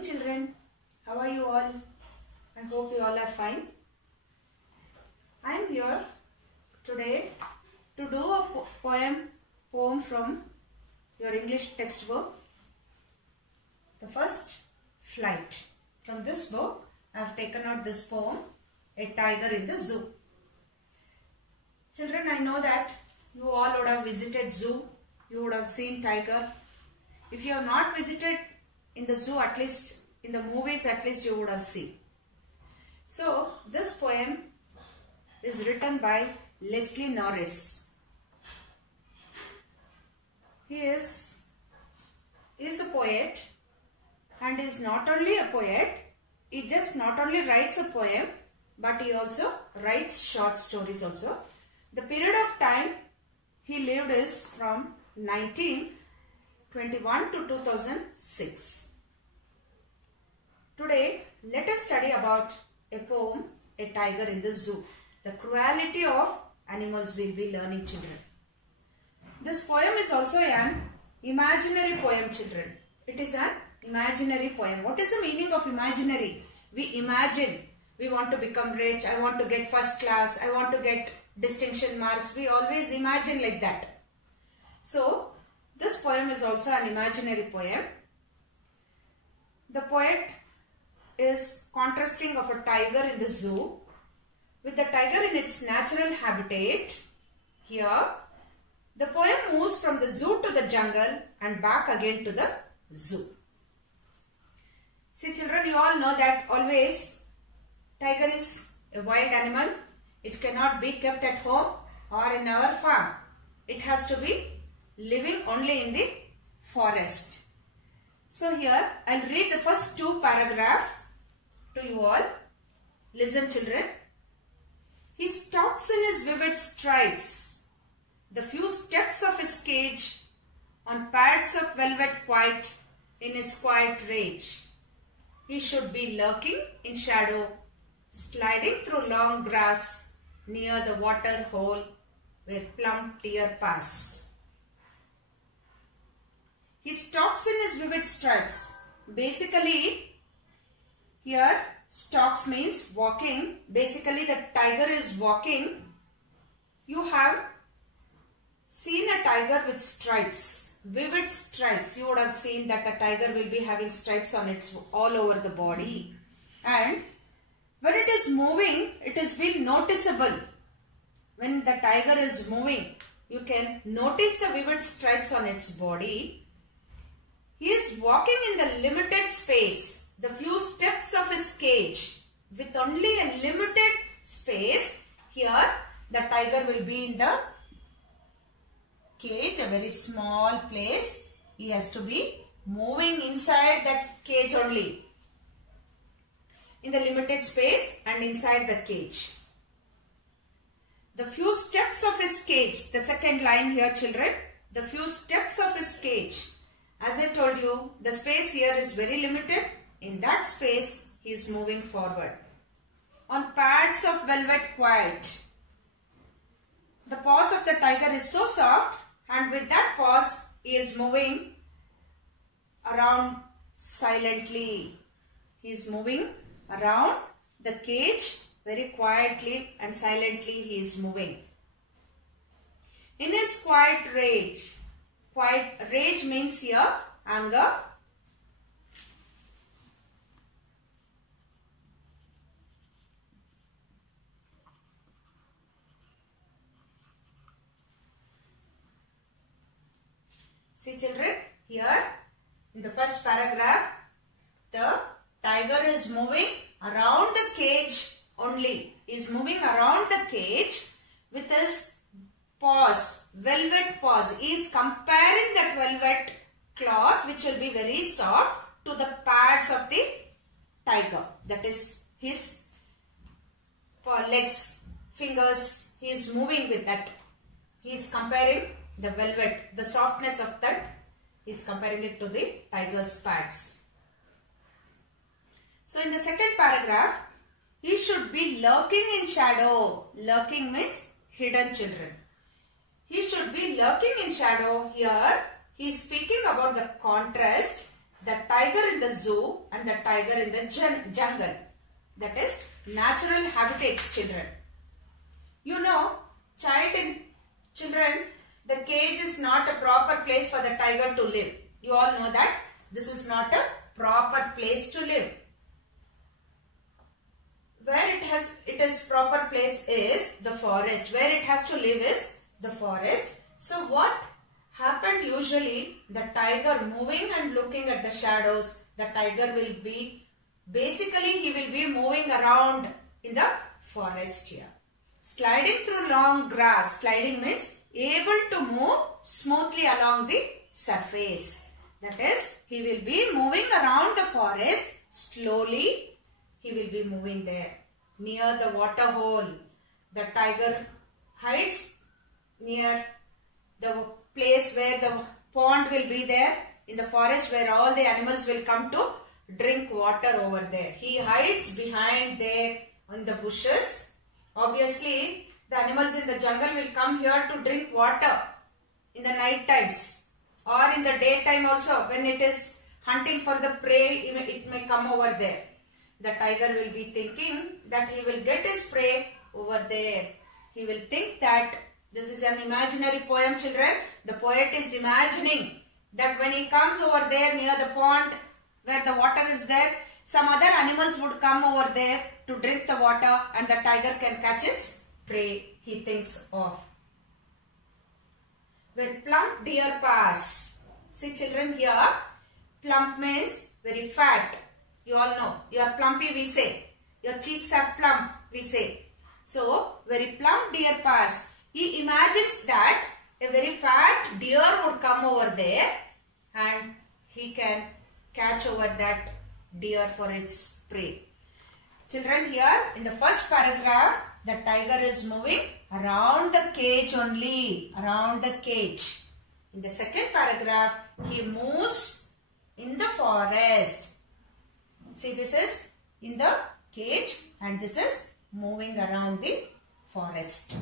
morning children. How are you all? I hope you all are fine. I am here today to do a poem from your English textbook. The first flight. From this book I have taken out this poem, A Tiger in the Zoo. Children, I know that you all would have visited zoo. You would have seen tiger. If you have not visited in the zoo, at least in the movies, at least you would have seen. So this poem is written by Leslie Norris. He is a poet, and he is not only a poet, he just not only writes a poem, but he also writes short stories also. The period of time he lived is from 1921 to 2006. Today, let us study about a poem, A Tiger in the Zoo. The cruelty of animals we'll be learning, children. This poem is also an imaginary poem, children. It is an imaginary poem. What is the meaning of imaginary? We imagine. We want to become rich. I want to get first class. I want to get distinction marks. We always imagine like that. So, this poem is also an imaginary poem. The poet is contrasting of a tiger in the zoo with the tiger in its natural habitat. Here, the poem moves from the zoo to the jungle and back again to the zoo. See children, you all know that always tiger is a wild animal. It cannot be kept at home or in our farm. It has to be living only in the forest. So here, I'll read the first two paragraphs to you all. Listen children. He stalks in his vivid stripes, the few steps of his cage, on pads of velvet white in his quiet rage. He should be lurking in shadow, sliding through long grass near the water hole where plump deer pass. He stalks in his vivid stripes. Basically, here stalks means walking. Basically, the tiger is walking. You have seen a tiger with stripes, vivid stripes. You would have seen that a tiger will be having stripes on its all over the body. And when it is moving, it is been noticeable. When the tiger is moving, you can notice the vivid stripes on its body. He is walking in the limited space, the few steps of his cage. With only a limited space, here the tiger will be in the cage, a very small place. He has to be moving inside that cage only. In the limited space and inside the cage. The few steps of his cage, the second line here children, the few steps of his cage. As I told you, the space here is very limited. In that space, he is moving forward. On pads of velvet white. The paws of the tiger is so soft, and with that paws, he is moving around silently. He is moving around the cage very quietly and silently he is moving. In his quiet rage. Quiet rage means here anger. See children, here in the first paragraph, the tiger is moving around the cage only. He is moving around the cage with his paws, velvet paws. He is comparing that velvet cloth, which will be very soft, to the pads of the tiger. That is his legs, fingers. He is moving with that. He is comparing the velvet, the softness of that. He is comparing it to the tiger's pads. So in the second paragraph, he should be lurking in shadow. Lurking means hidden children. He should be lurking in shadow. Here he is speaking about the contrast the tiger in the zoo and the tiger in the jungle. That is natural habitats, children. You know, children, the cage is not a proper place for the tiger to live. You all know that this is not a proper place to live. Where it is proper place is the forest. Where it has to live is the forest. So what happened usually, the tiger moving and looking at the shadows, the tiger will be, basically he will be moving around in the forest here. Sliding through long grass. Sliding means able to move smoothly along the surface. That is, he will be moving around the forest slowly. He will be moving there. Near the water hole, the tiger hides near the place where the pond will be there in the forest, where all the animals will come to drink water over there. He hides behind there on the bushes. Obviously, the animals in the jungle will come here to drink water in the night times or in the daytime also. When it is hunting for the prey, it may come over there. The tiger will be thinking that he will get his prey over there. He will think that this is an imaginary poem, children. The poet is imagining that when he comes over there near the pond where the water is there, some other animals would come over there to drink the water and the tiger can catch its prey, he thinks of. Where plump deer pass. See children, here plump means very fat. You all know, you are plumpy we say. Your cheeks are plump we say. So, very plump deer pass. He imagines that a very fat deer would come over there and he can catch over that deer for its prey. Children, here in the first paragraph, the tiger is moving around the cage only, around the cage. In the second paragraph, he moves in the forest. See, this is in the cage and this is moving around the forest.